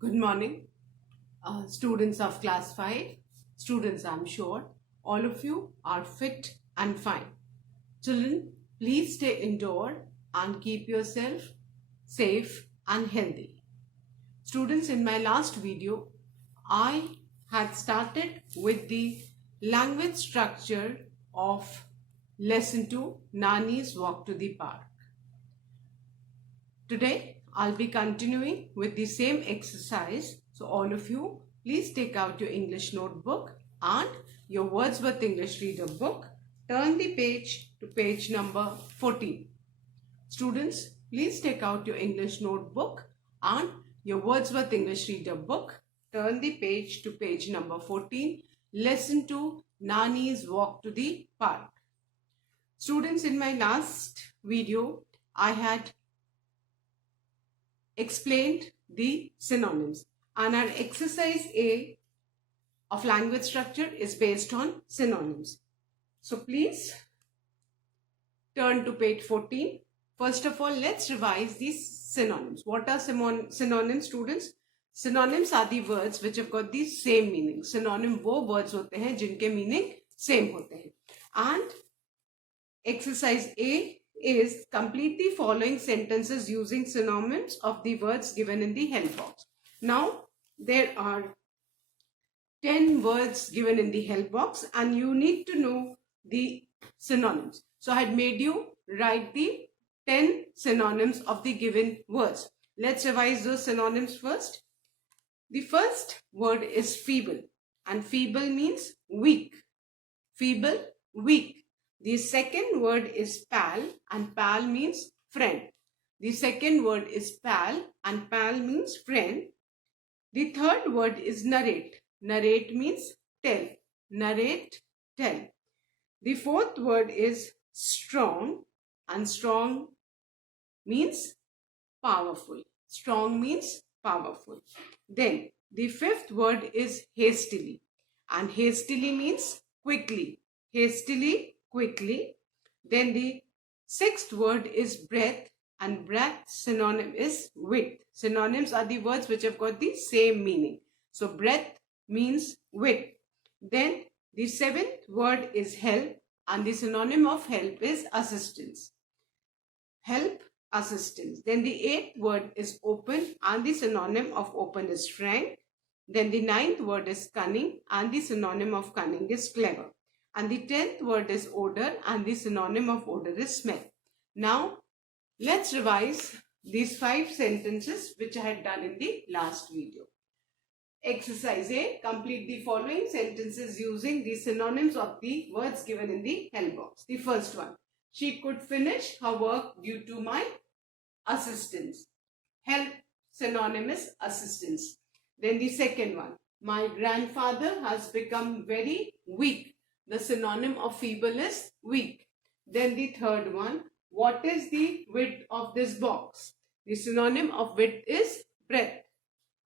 Good morning, students of class 5. Students, I'm sure all of you are fit and fine. Children, please stay indoor and keep yourself safe and healthy. Students, in my last video, I had started with the language structure of lesson 2, Nani's Walk to the Park. Today, I'll be continuing with the same exercise. So all of you, please take out your English notebook and your Wordsworth English Reader book. Turn the page to page number 14. Students, please take out your English notebook and your Wordsworth English Reader book. Turn the page to page number 14. Lesson 2, Nani's Walk to the Park. Students, in my last video, I had explained the synonyms, and our exercise A of language structure is based on synonyms. So please turn to page 14. First of all, let's revise these synonyms. What are synonyms, students? Synonyms are the words which have got the same meaning. Synonym वो words होते हैं जिनके meaning same होते हैं. And exercise A is complete the following sentences using synonyms of the words given in the help box. Now, there are 10 words given in the help box and you need to know the synonyms. So, I had made you write the 10 synonyms of the given words. Let's revise those synonyms first. The first word is feeble, and feeble means weak. Feeble, weak. The second word is pal, and pal means friend. The second word is pal, and pal means friend. The third word is narrate. Narrate means tell. Narrate, tell. The fourth word is strong, and strong means powerful. Strong means powerful. Then the fifth word is hastily, and hastily means quickly. Hastily, quickly. Then the sixth word is breath, and breath synonym is wit. Synonyms are the words which have got the same meaning. So breath means wit. Then the seventh word is help, and the synonym of help is assistance. Help, assistance. Then the eighth word is open, and the synonym of open is frank. Then the ninth word is cunning, and the synonym of cunning is clever. And the 10th word is odor, and the synonym of odor is smell. Now, let's revise these 5 sentences which I had done in the last video. Exercise A, complete the following sentences using the synonyms of the words given in the help box. The first one, she could finish her work due to my assistance. Help synonym is assistance. Then the second one, my grandfather has become very weak. The synonym of feeble is weak. Then the third one, what is the width of this box? The synonym of width is breadth.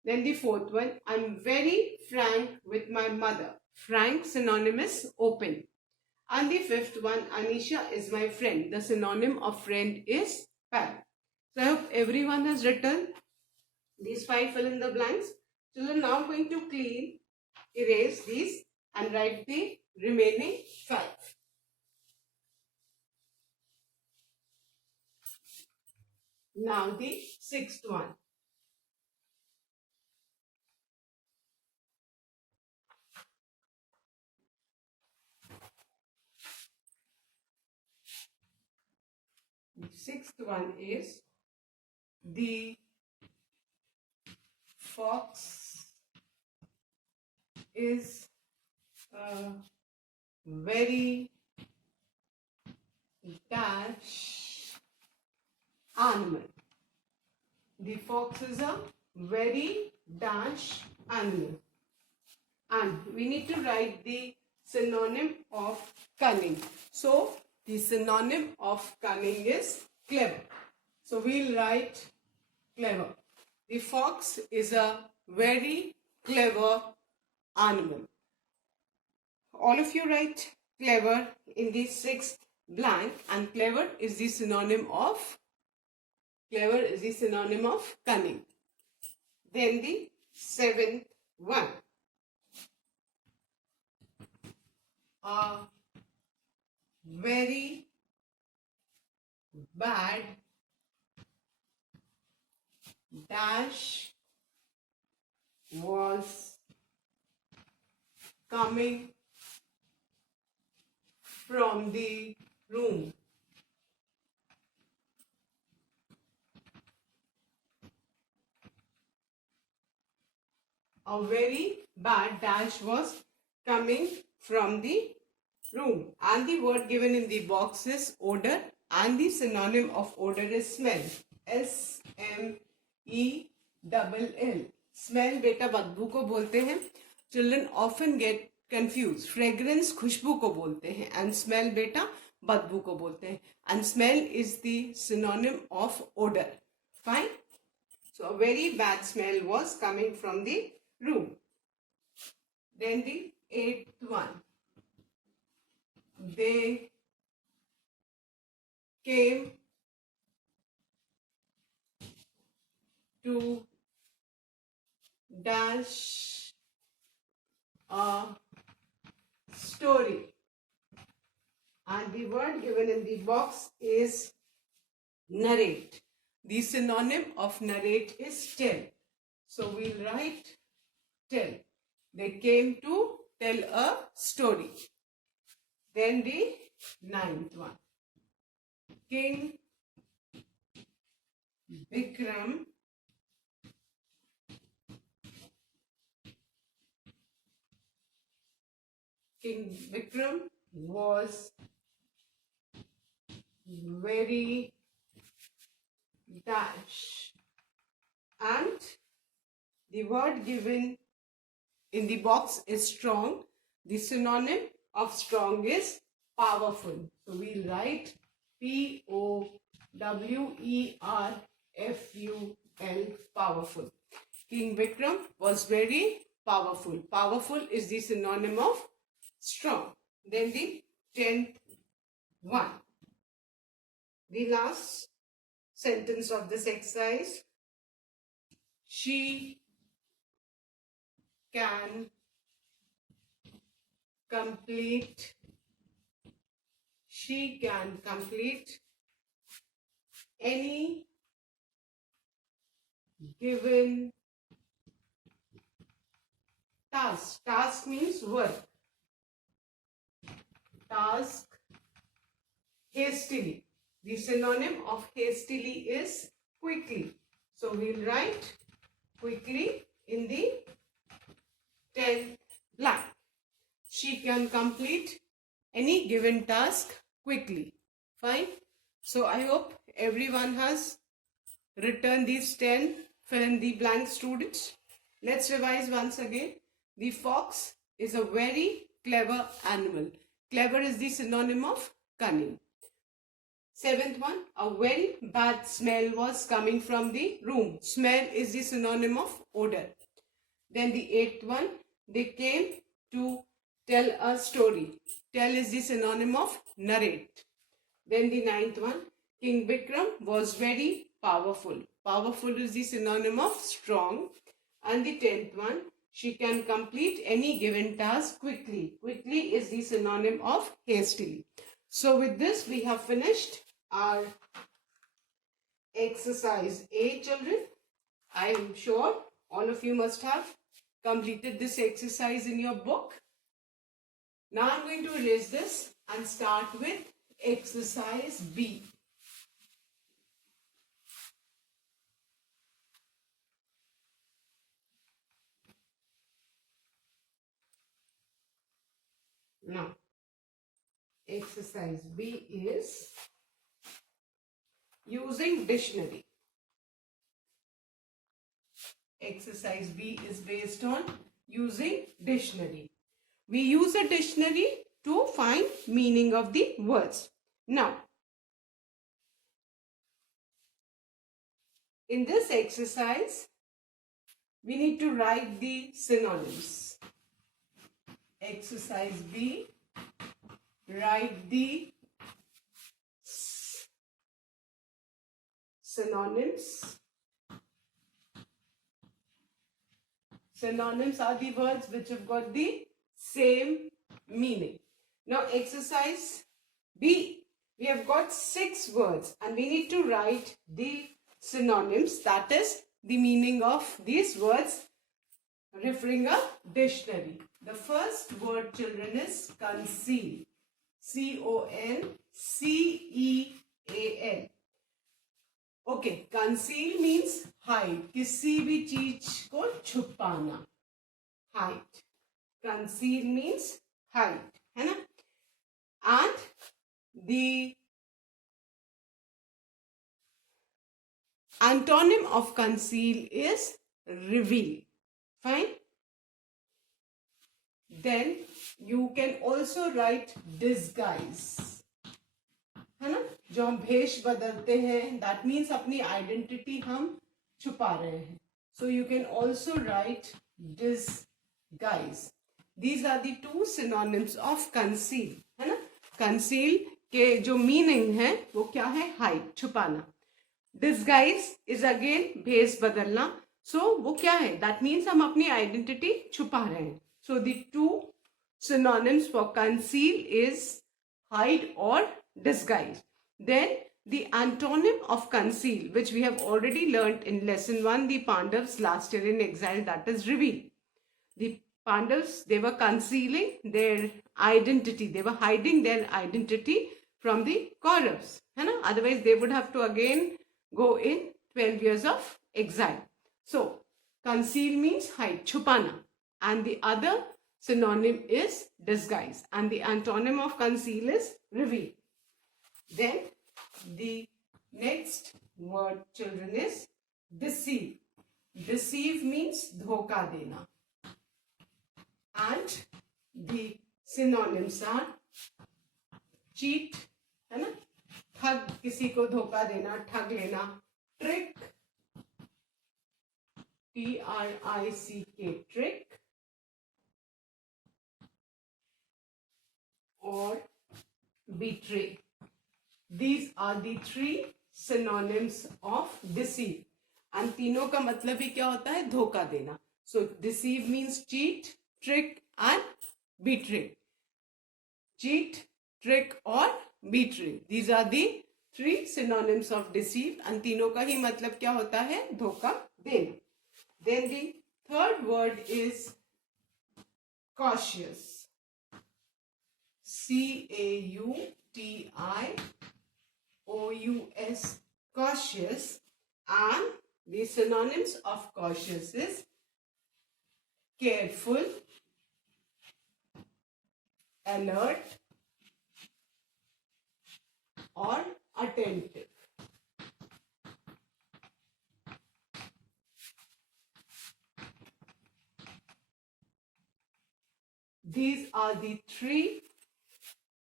Then the fourth one, I'm very frank with my mother. Frank synonym is open. And the fifth one, Anisha is my friend. The synonym of friend is pal. So I hope everyone has written these 5 fill in the blanks. So we're now going to clean, erase these and write the remaining 5. Now the 6th one. The 6th one is the fox is a very dash animal. The fox is a very dash animal. And we need to write the synonym of cunning. So the synonym of cunning is clever. So we'll write clever. The fox is a very clever animal. All of you write clever in the 6th blank, and clever is the synonym of cunning. Then the seventh one. A very bad dash was coming from the room. A very bad dash was coming from the room. And the word given in the box is odor, and the synonym of odor is smell. SMELL. Smell बेटा बदबू को बोलते हैं. Children often get confused. Fragrance खुशबू को बोलते हैं, and smell बेटा बदबू को बोलते हैं. And smell is the synonym of odor. Fine. So a very bad smell was coming from the room. Then the eighth one. They came to dash a story, and the word given in the box is narrate. The synonym of narrate is tell. So we'll write tell. They came to tell a story. Then the ninth one. King Vikram was very dash, and the word given in the box is strong. The synonym of strong is powerful. So we'll write POWERFUL, powerful. King Vikram was very powerful. Powerful is the synonym of strong. Then the 10th one. The last sentence of this exercise. She can complete any given task. Task means work. Task hastily. The synonym of hastily is quickly. So we'll write quickly in the 10th line. She can complete any given task quickly. Fine. So I hope everyone has written these 10 fill in the blank students. Let's revise once again. The fox is a very clever animal. Clever is the synonym of cunning. 7th one, a very bad smell was coming from the room. Smell is the synonym of odor. Then the 8th one, they came to tell a story. Tell is the synonym of narrate. Then the 9th one, King Vikram was very powerful. Powerful is the synonym of strong. And the 10th one, she can complete any given task quickly. Quickly is the synonym of hastily. So with this, we have finished our exercise A, children. I am sure all of you must have completed this exercise in your book. Now I'm going to erase this and start with exercise B. Now, exercise B is using dictionary. Exercise B is based on using dictionary. We use a dictionary to find meaning of the words. Now, in this exercise, we need to write the synonyms. Exercise B, write the synonyms Synonyms are the words which have got the same meaning. Now exercise B. We have got 6 words and we need to write the synonyms, that is the meaning of these words referring a dictionary. The first word, children, is conceal. C-O-N-C-E-A-L. Okay, conceal means hide. किसी भी चीज को छुपाना. Hide. Conceal means hide. है ना? And the antonym of conceal is reveal. Fine. Then you can also write disguise. है ना? जो हम भेष बदलते हैं, that means अपनी identity हम छुपा रहे हैं. So you can also write disguise. These are the 2 synonyms of conceal. है ना? Conceal के जो meaning है वो क्या है? Hide, छुपाना. Disguise is again भेष बदलना. So वो क्या है? That means हम अपनी identity छुपा रहे हैं. So the 2 synonyms for conceal is hide or disguise. Then the antonym of conceal, which we have already learnt in lesson 1, the Pandavas last year in exile, that is reveal. The Pandavas, they were concealing their identity. They were hiding their identity from the Kauravas. Otherwise, they would have to again go in 12 years of exile. So, conceal means hide, chupana. And the other synonym is disguise. And the antonym of conceal is reveal. Then, the next word, children, is deceive. Deceive means dhoka dena. And the synonyms are cheat, है ना? ठग, किसी को धोखा देना, ठग लेना. Trick, T-R-I-C-K, trick. Or betray. These are the 3 synonyms of deceive. And तीनों का मतलब ही क्या होता है? धोखा देना. So deceive means cheat, trick and betray. Cheat, trick or betray. These are the 3 synonyms of deceive and तीनों का ही मतलब क्या होता है? धोखा देना. Then the third word is cautious. C-A-U-T-I-O-U-S, cautious. And the synonyms of cautious is careful, alert or attentive. These are the 3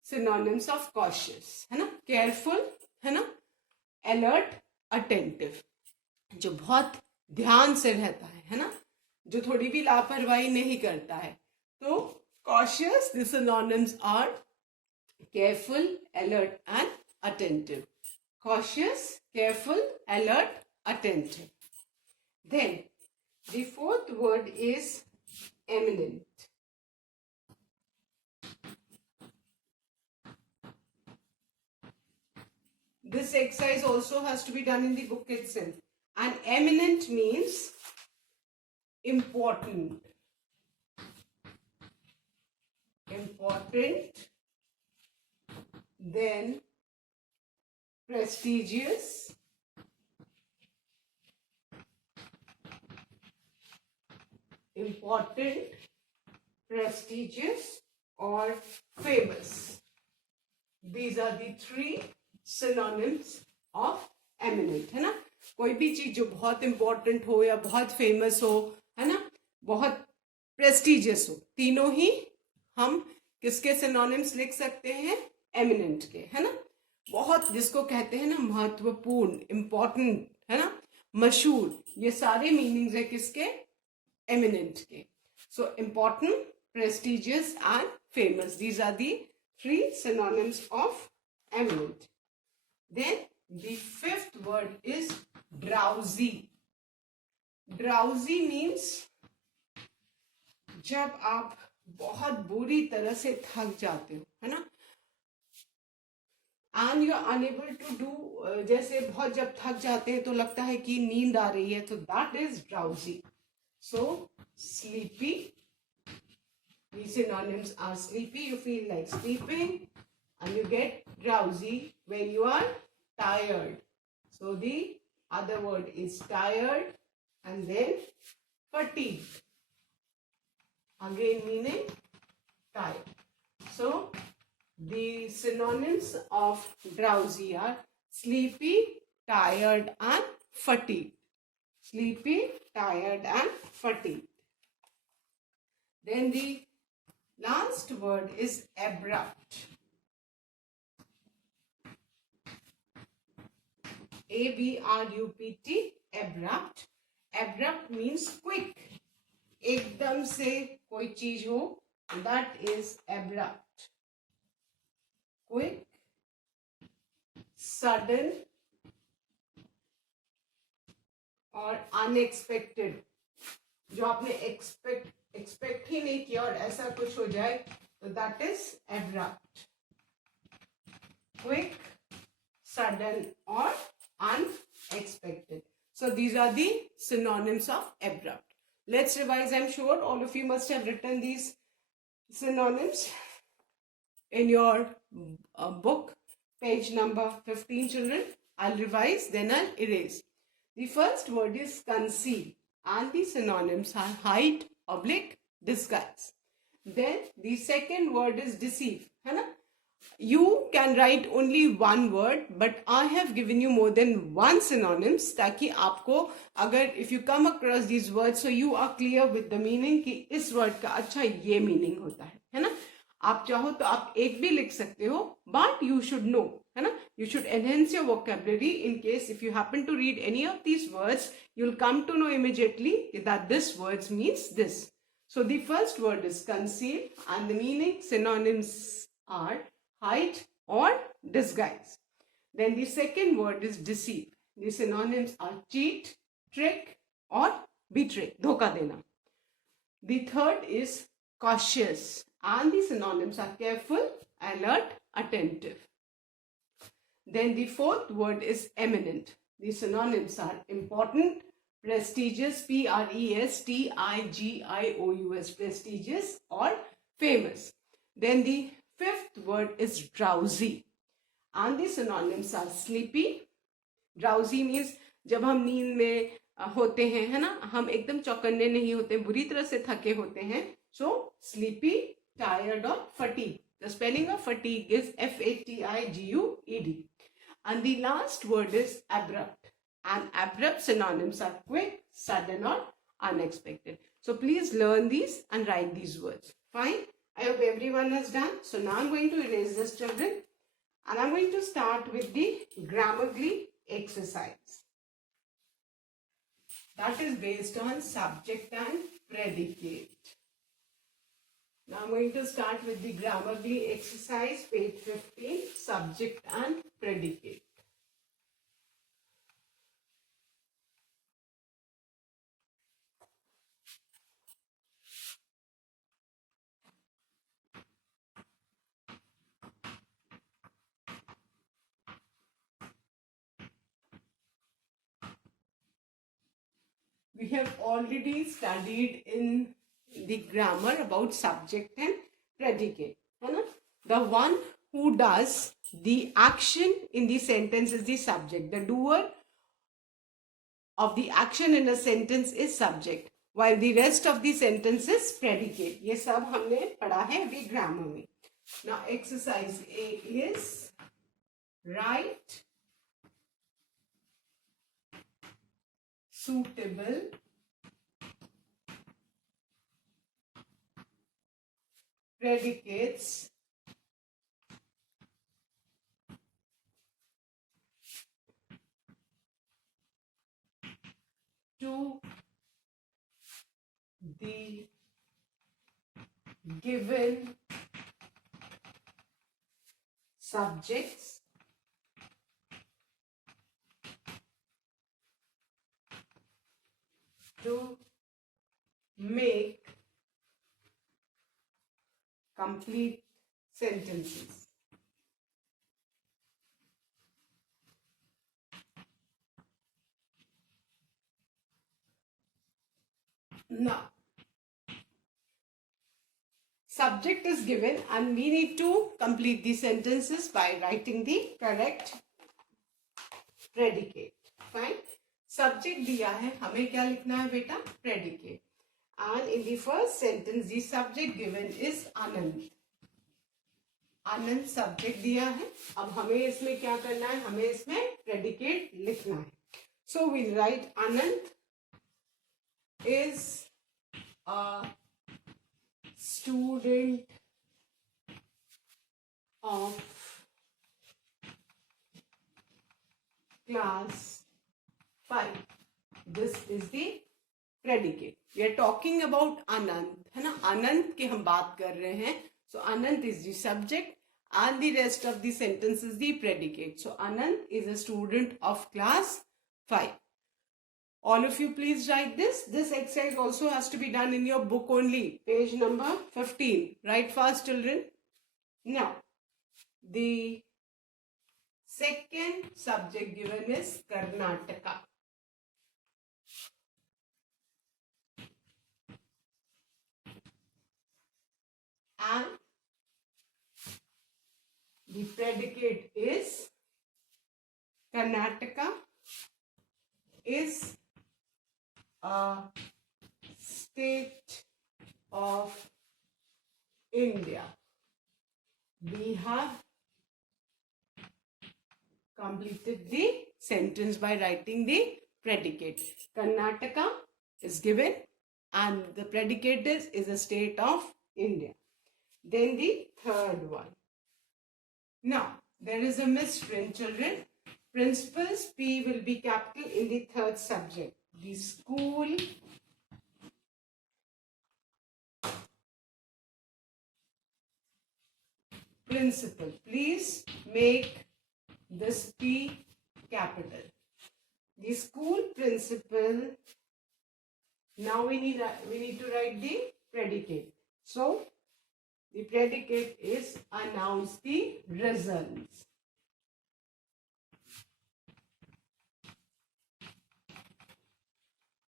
synonyms of cautious. है ना? Careful, है ना? Alert, attentive. जो बहुत ध्यान से रहता है ना? जो थोड़ी भी लापरवाही नहीं करता है. तो cautious, the synonyms are careful, alert and attentive. Cautious, careful, alert, attentive. Then the fourth word is eminent. This exercise also has to be done in the book itself. And eminent means important. Important. Then prestigious. Important, prestigious or famous. These are the 3 synonyms of eminent. है ना? कोई भी चीज जो बहुत important हो या बहुत famous हो, है ना? बहुत prestigious हो, तीनों ही हम किसके synonyms लिख सकते हैं? Eminent के, है ना? बहुत जिसको कहते हैं ना महत्वपूर्ण, important, है ना? मशहूर, ये सारे meanings है किसके? Eminent के. So important, prestigious and famous. These are the 3 synonyms of eminent. Then the 5th word is drowsy. Drowsy means जब आप बहुत बुरी तरह से थक जाते हो, है ना, and you are unable to do, जैसे बहुत जब थक जाते हैं तो लगता है कि नींद आ रही है, तो that is drowsy. So sleepy, the synonyms are sleepy, you feel like sleeping, and you get drowsy when you are tired. So the other word is tired, and then fatigue, again meaning tired. So the synonyms of drowsy are sleepy, tired, and fatigued. Sleepy, tired, and fatigued. Then the last word is abrupt. A-B-R-U-P-T, abrupt. Abrupt means quick. एकदम से कोई चीज हो, that is abrupt. Quick, sudden, और unexpected. जो आपने expect ही नहीं किया और ऐसा कुछ हो जाए, तो that is abrupt. Quick, sudden और unexpected. So these are the synonyms of abrupt. Let's revise. I'm sure all of you must have written these synonyms in your book, page number 15, children. I'll revise, then I'll erase. The first word is conceal, and the synonyms are hide, oblique, disguise. Then the second word is deceive, है ना. You can write only one word, but I have given you more than one synonyms, ताकि आपको अगर if you come across these words, so you are clear with the meaning कि इस word का अच्छा ये meaning होता है ना. आप चाहो तो आप एक भी लिख सकते हो, but you should know, है ना. You should enhance your vocabulary in case if you happen to read any of these words, you'll come to know immediately that this words means this. So the first word is conceal, and the meaning synonyms are hide or disguise. Then the second word is deceive. The synonyms are cheat, trick, or betray, धोखा देना. The third is cautious, and the synonyms are careful, alert, attentive. Then the fourth word is eminent. The synonyms are important, prestigious, Prestigious, prestigious, or famous. Then the fifth word is drowsy, and the synonyms are sleepy. Drowsy means जब हम नींद में होते हैं, है ना, हम एकदम चौकन्ने नहीं होते, बुरी तरह से थके होते हैं. So sleepy, tired, or fatigue. The spelling of fatigue is F-A-T-I-G-U-E-D. And the last word is abrupt. And abrupt synonyms are quick, sudden, or unexpected. So please learn these and write these words. Fine. I hope everyone has done. So now I'm going to erase this, children. And I'm going to start with the Grammarly exercise. That is based on subject and predicate. Now I'm going to start with the Grammarly exercise, page 15, subject and predicate. We have already studied in the grammar about subject and predicate. The one who does the action in the sentence is the subject. The doer of the action in a sentence is subject, while the rest of the sentence is predicate. ये सब हमने पढ़ा है अभी grammar में. Now exercise A is write suitable predicates to the given subjects to make complete sentences. Now, subject is given and we need to complete the sentences by writing the correct predicate. Fine. Subject दिया है, हमें क्या लिखना है बेटा? Predicate. And in the first sentence, the subject given is Anand. Anand subject दिया है. अब हमें इसमें क्या करना है? हमें इसमें प्रेडिकेट लिखना है. So we write Anand is a student of class 5. This is the predicate. We are talking about Anand, है ना? आनंद की हम बात कर रहे हैं. So Anand is the subject and the rest of the sentence is the predicate. So Anand is a student of class 5. All of you please write this. This exercise also has to be done in your book only. Page number 15. Write fast children. Now, the second subject given is Karnataka. And the predicate is Karnataka is a state of India. We have completed the sentence by writing the predicate. Karnataka is given and the predicate is a state of India. Then the third one. Now, there is a misprint, children. Principal's P will be capital in the third subject. The school principal. Please make this P capital. The school principal. Now we need to write the predicate. So, the predicate is announce the results.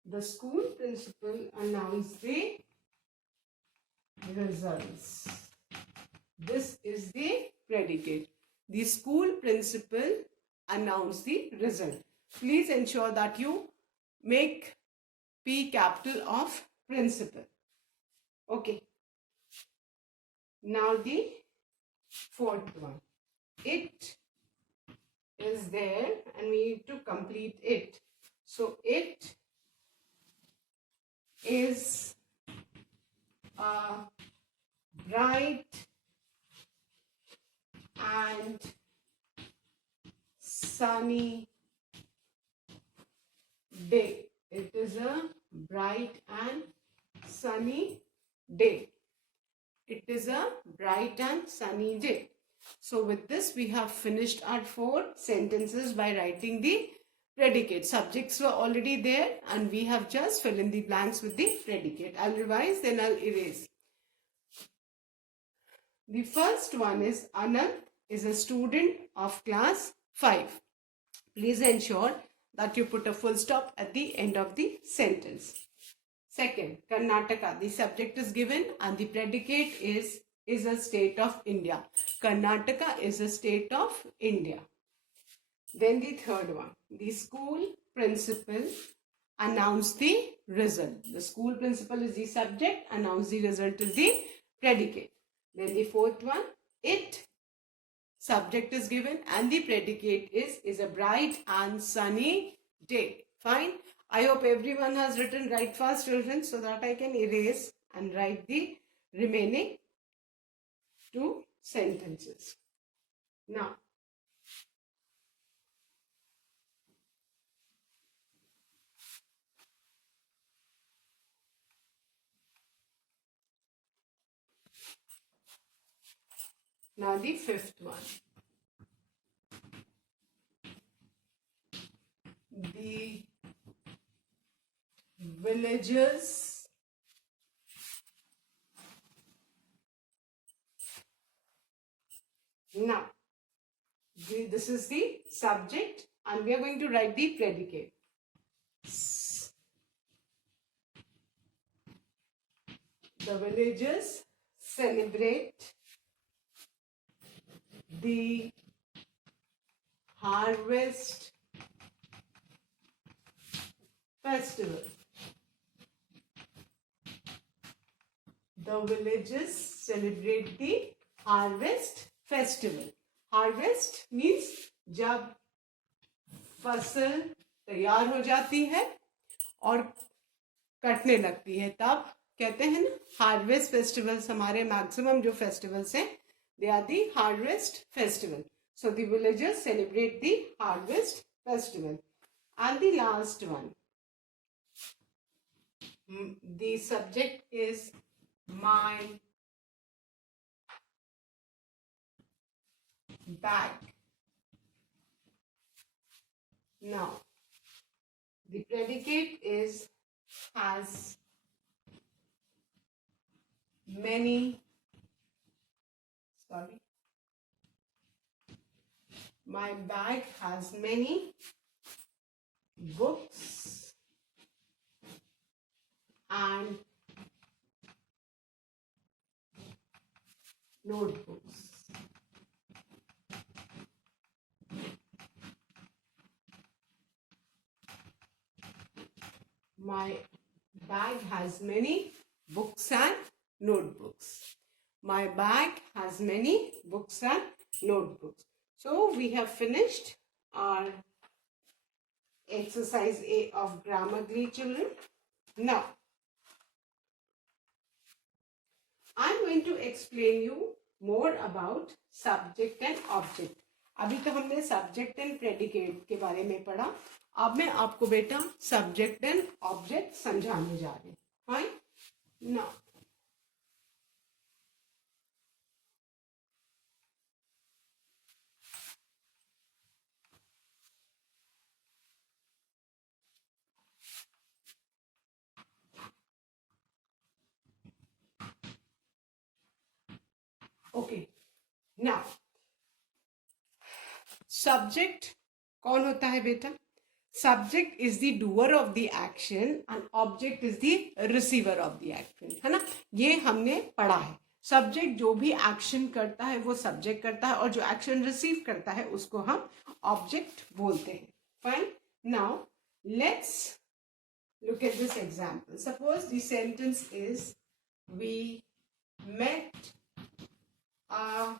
The school principal announced the results. This is the predicate. The school principal announced the result. Please ensure that you make P capital of principal. Okay. Now the fourth one. It is there and we need to complete it. So it is a bright and sunny day. It is a bright and sunny day. It is a bright and sunny day. So with this we have finished our 4 sentences by writing the predicate. Subjects were already there and we have just fill in the blanks with the predicate. I'll revise, then I'll erase. The first one is Anand is a student of class 5. Please ensure that you put a full stop at the end of the sentence. Second, Karnataka. The subject is given and the predicate is a state of India. Karnataka is a state of India. Then the third one. The school principal announced the result. The school principal is the subject, announced the result is the predicate. Then the fourth one. It, subject is given and the predicate is a bright and sunny day. Fine. I hope everyone has written. Write fast children so that I can erase and write the remaining 2 sentences. Now, the fifth one. The villagers Now, this is the subject and we are going to write the predicate. The villagers celebrate the harvest festival. The villagers celebrate the harvest festival. Harvest means जब फसल तैयार हो जाती है और कटने लगती है तब कहते हैं ना हार्वेस्ट फेस्टिवल्स. हमारे मैक्सिमम जो फेस्टिवल्स हैं they are the harvest festival. So the villagers celebrate the harvest festival. And the last one, the subject is my bag. Now, the predicate is has many, my bag has many books and notebooks. My bag has many books and notebooks. My bag has many books and notebooks. So we have finished our exercise A of Grammarly, children. Now, I'm going to explain you more about subject and object. अभी तो हमने subject and predicate के बारे में पढ़ा. अब मैं आपको बेटा subject and object समझाने जा रही हूँ. Fine? Now, okay. Now, subject कौन होता है बेटा? Subject is the doer of the action and object is the receiver of the action. है ना? ये हमने पढ़ा है. सब्जेक्ट जो भी एक्शन करता है वो सब्जेक्ट करता है और जो एक्शन रिसीव करता है उसको हम ऑब्जेक्ट बोलते हैं. Fine. Now let's look at this example. Suppose the sentence is, we met a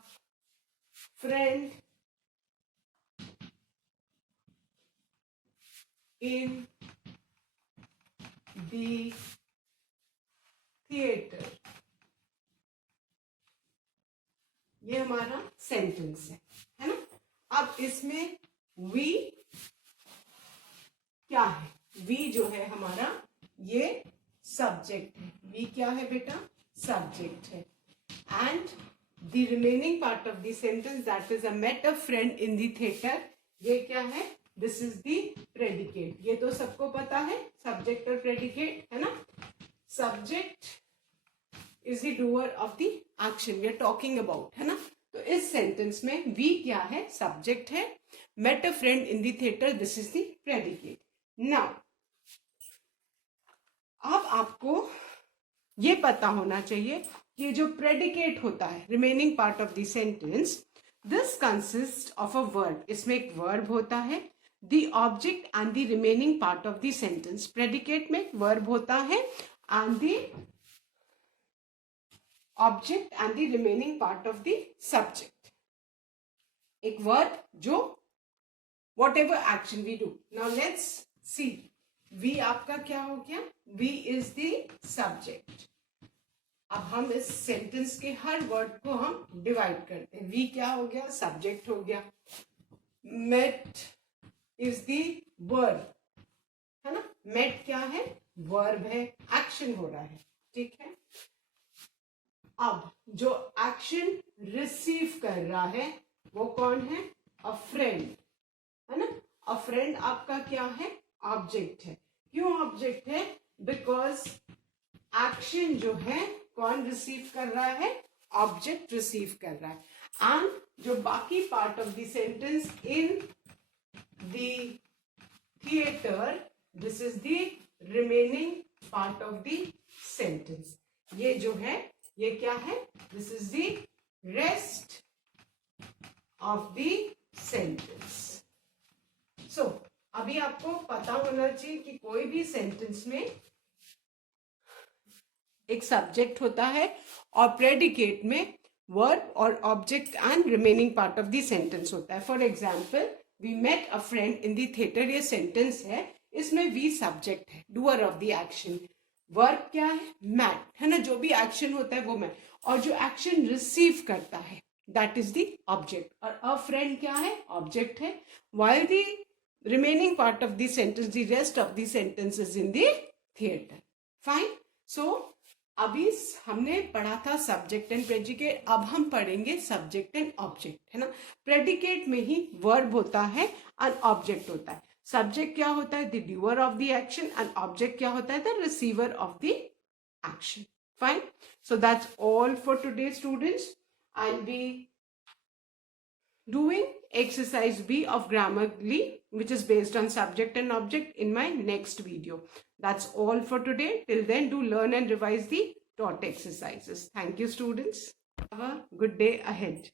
friend in the theater. ये हमारा सेंटेंस है ना. अब इसमें we क्या है? we जो है हमारा ये सब्जेक्ट है. we क्या है बेटा? सब्जेक्ट है. And the remaining part of the sentence that is a met a friend in the theatre, ये क्या है? This is the predicate. ये तो सबको पता है सब्जेक्ट और प्रेडिकेट है ना. Subject is the doer of the action we are talking about है ना. तो इस सेंटेंस में वी क्या है? सब्जेक्ट है. Met a friend in the theatre, this is the predicate. Now अब आपको ये पता होना चाहिए कि जो प्रेडिकेट होता है remaining part of the sentence, this consist of a verb. इसमें एक वर्ब होता है. The object and the remaining part of the sentence. Predicate में एक वर्ब होता है and the object and the remaining part of the subject. एक verb जो whatever action we do. Now let's see. We आपका क्या हो गया? We is the subject. अब हम इस सेंटेंस के हर वर्ड को हम डिवाइड करते हैं. We क्या हो गया? सब्जेक्ट हो गया. Met is the verb है ना. Met क्या है? वर्ब है. एक्शन हो रहा है. ठीक है. अब जो एक्शन रिसीव कर रहा है वो कौन है? अ फ्रेंड है ना. अ फ्रेंड आपका क्या है? ऑब्जेक्ट है. क्यों ऑब्जेक्ट है? बिकॉज एक्शन जो है कौन रिसीव कर रहा है? ऑब्जेक्ट रिसीव कर रहा है. and जो बाकी part of the sentence in the theater, this is the remaining part of the sentence. ये जो है ये क्या है? This is the rest of the sentence. So अभी आपको पता होना चाहिए कि कोई भी सेंटेंस में एक सब्जेक्ट होता है और प्रेडिकेट में वर्ब और object and remaining part of the sentence होता है. For example, we met a friend in the theatre, ये सेंटेंस है, इसमें वी सब्जेक्ट है, doer of the action. Verb क्या है? मैट, है ना, जो भी एक्शन होता है वो मैट, और जो एक्शन रिसीव करता है दैट इज द ऑब्जेक्ट. और अ फ्रेंड क्या है? ऑब्जेक्ट है. While the remaining part of the sentence, the rest of the sentence is in the theatre. Fine. So अभी हमने पढ़ा था सब्जेक्ट एंड प्रेडिकेट, अब हम पढ़ेंगे सब्जेक्ट एंड ऑब्जेक्ट, है ना. प्रेडिकेट में ही वर्ब होता है और ऑब्जेक्ट होता है. सब्जेक्ट क्या होता है? The doer of the action, and object क्या होता है? The receiver of the action. Fine. So that's all for today students. I will be doing exercise B of Grammarly, which is based on subject and object, in my next video. That's all for today. Till then, do learn and revise the taught exercises. Thank you, students. Have a good day ahead.